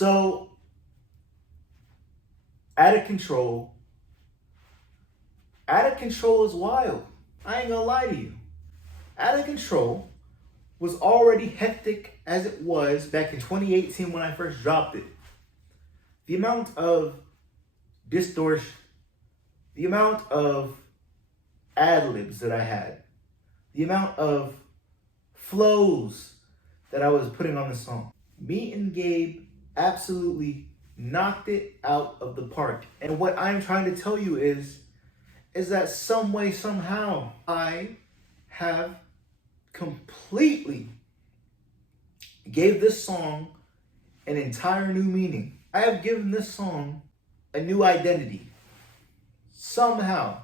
So, out of control. Out of control is wild. I ain't gonna lie to you. Out of control was already hectic as it was back in 2018 when I first dropped it. The amount of distortion, the amount of ad libs that I had, the amount of flows that I was putting on the song. Me and Gabe absolutely knocked it out of the park. And what I'm trying to tell you is that some way, somehow, I have completely gave this song an entire new meaning. I have given this song a new identity. Somehow,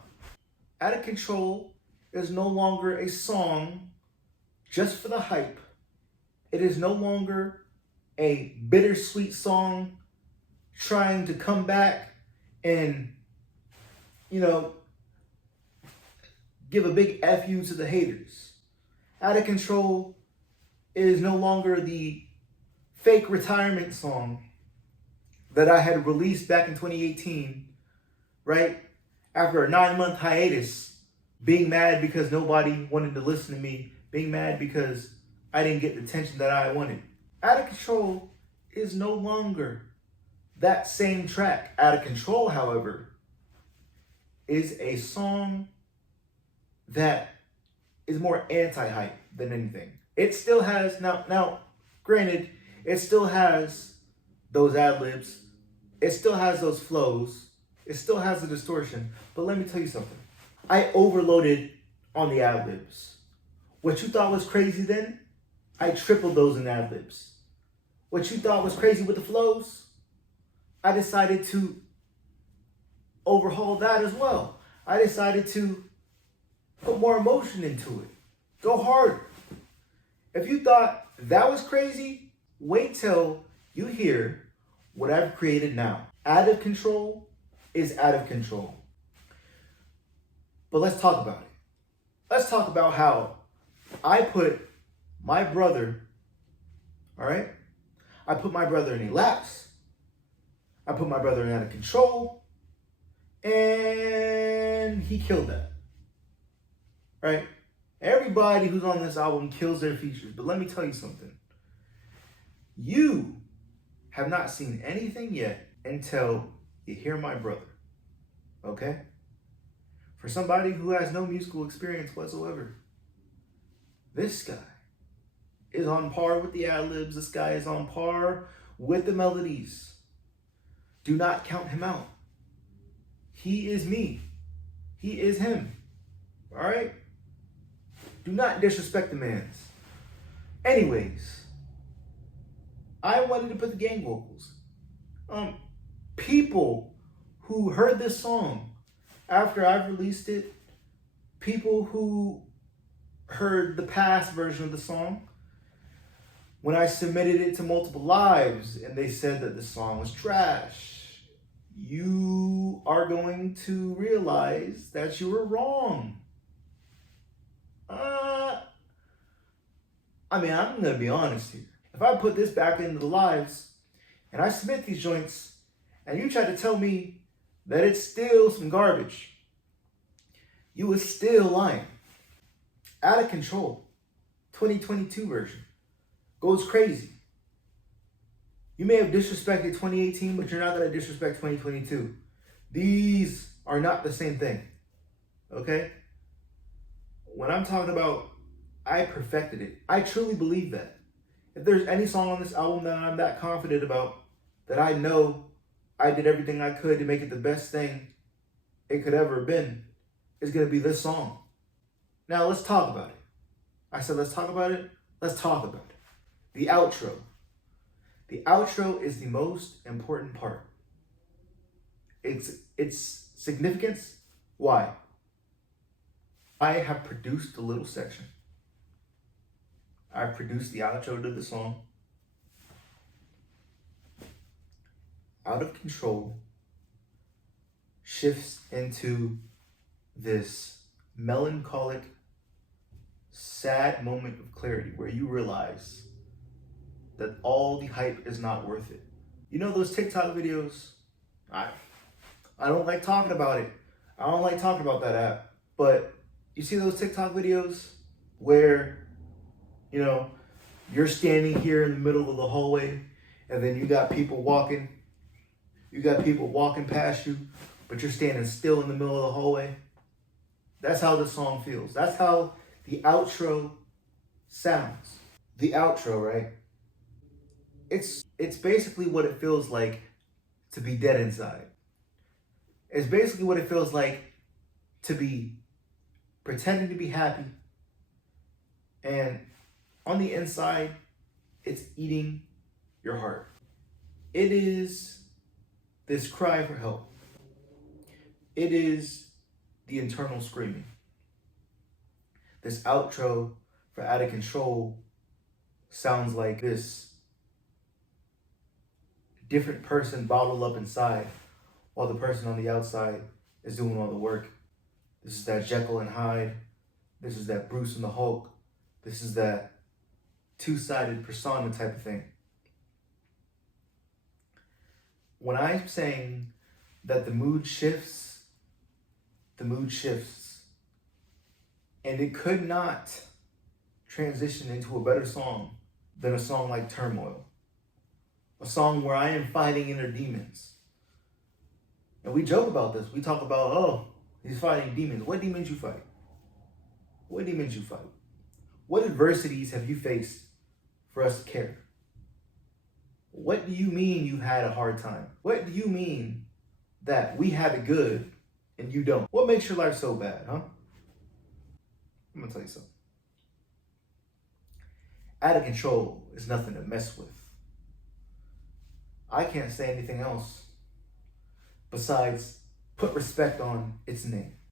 Out of Control is no longer a song just for the hype. It is no longer a bittersweet song trying to come back and, give a big F you to the haters. Out of Control is no longer the fake retirement song that I had released back in 2018, right? After a 9-month hiatus, being mad because nobody wanted to listen to me, being mad because I didn't get the attention that I wanted. Out of Control is no longer that same track. Out of Control, however, is a song that is more anti-hype than anything. It still has, now, granted, it still has those ad-libs, it still has those flows, it still has the distortion, but let me tell you something. I overloaded on the ad-libs. What you thought was crazy then, I tripled those in ad-libs. What you thought was crazy with the flows, I decided to overhaul that as well. I decided to put more emotion into it. Go hard. If you thought that was crazy, wait till you hear what I've created now. Out of Control is Out of Control. But let's talk about it. Let's talk about how I put my brother, all right? I put my brother in a lapse. I put my brother in Out of Control. And he killed that. Right? Everybody who's on this album kills their features. But let me tell you something. You have not seen anything yet until you hear my brother. Okay? For somebody who has no musical experience whatsoever, this guy is on par with the ad-libs. This guy is on par with the melodies. Do not count him out. He is me. He is him. All right? Do not disrespect the man's. Anyways, I wanted to put the gang vocals. People who heard this song after I've released it, people who heard the past version of the song, when I submitted it to multiple lives and they said that the song was trash, you are going to realize that you were wrong. I'm going to be honest here. If I put this back into the lives and I submit these joints and you try to tell me that it's still some garbage, you was still lying. Out of Control, 2022 version, goes crazy. You may have disrespected 2018, but you're not going to disrespect 2022. These are not the same thing. Okay? When I'm talking about I perfected it, I truly believe that. If there's any song on this album that I'm that confident about, that I know I did everything I could to make it the best thing it could ever have been, it's going to be this song. Now, let's talk about it. I said, let's talk about it. Let's talk about it. The outro. The outro is the most important part. Its significance. Why? I have produced a little section. I've produced the outro to the song. Out of Control shifts into this melancholic, sad moment of clarity where you realize that all the hype is not worth it. You know those TikTok videos? I I don't like talking about it. I don't like talking about that app. But you see those TikTok videos where, you know, you're standing here in the middle of the hallway and then you got people walking past you, but you're standing still in the middle of the hallway. That's how the song feels. That's how the outro sounds. The outro, right? It's basically what it feels like to be dead inside. It's basically what it feels like to be pretending to be happy, and on the inside, it's eating your heart. It is this cry for help. It is the internal screaming. This outro for Out of Control sounds like this different person bottled up inside while the person on the outside is doing all the work. This is that Jekyll and Hyde. This is that Bruce and the Hulk. This is that two-sided persona type of thing. When I'm saying that the mood shifts, the mood shifts. And it could not transition into a better song than a song like Turmoil. A song where I am fighting inner demons. And we joke about this. We talk about, oh, he's fighting demons. What demons you fight? What demons you fight? What adversities have you faced for us to care? What do you mean you had a hard time? What do you mean that we have it good and you don't? What makes your life so bad, huh? I'm gonna tell you something. Out of Control is nothing to mess with. I can't say anything else besides put respect on its name.